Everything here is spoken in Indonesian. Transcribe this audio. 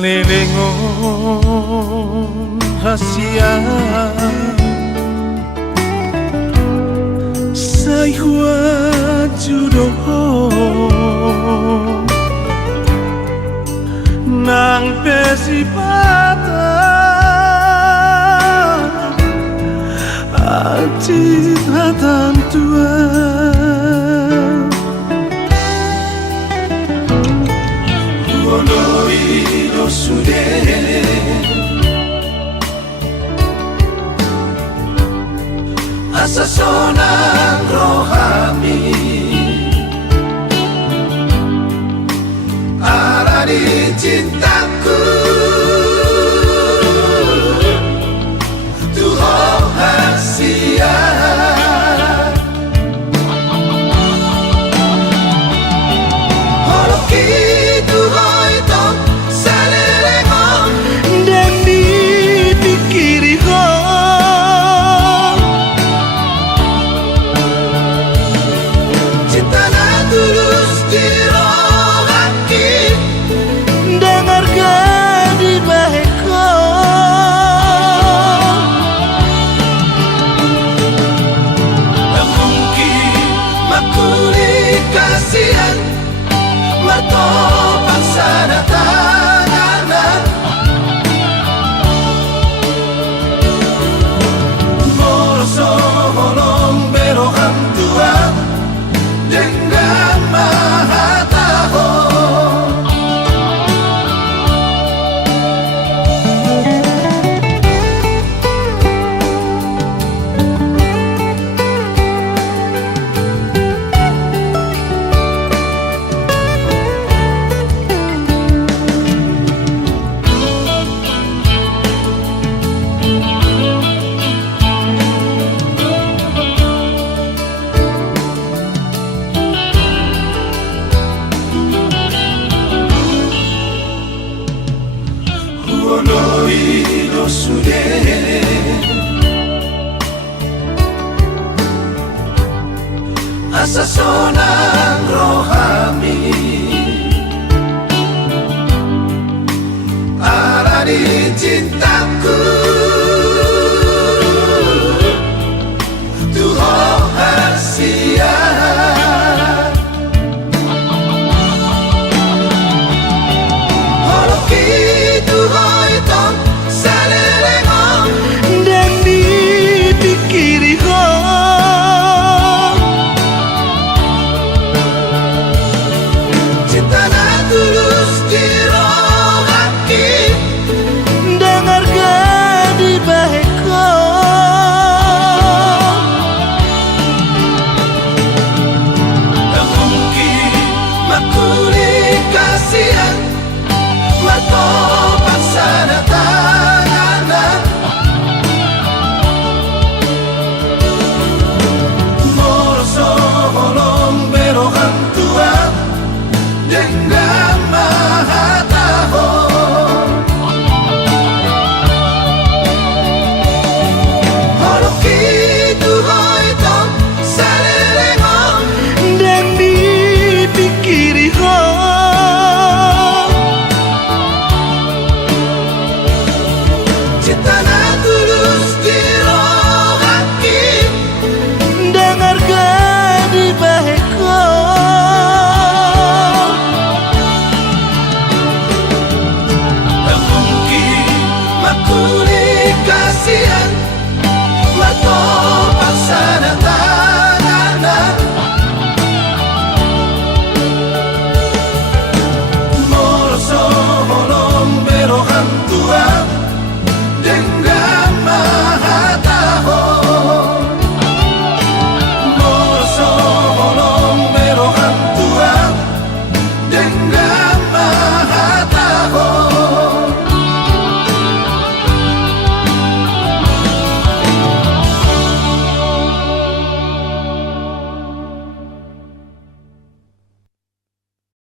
Salilingon rahasia Sayhua jodoh Nang pesipata Ati hatan tua Wonoi no sude Asa sonang rohami Arani cintaku Tuhan hasia Holoki Tuhan itu salelengong Dan dipikiri Cinta na tulus di roh hati Dengar di baheko Tak mungkin makuli kasihan Martopan sana tanganan Moroso holong beroham Tuhan Dengan maha tahu Wonoi no sude Asa sonang rohami Arani cintaku Tuhan hasia Martopan sana tanganan Moroso holong beroham Tuhan Dengan maha tahu Holoki Tuhan itu salelengong Dan dipikiri Cinta na tulus di roh hati Dengar di baheko Tak mungkin makuli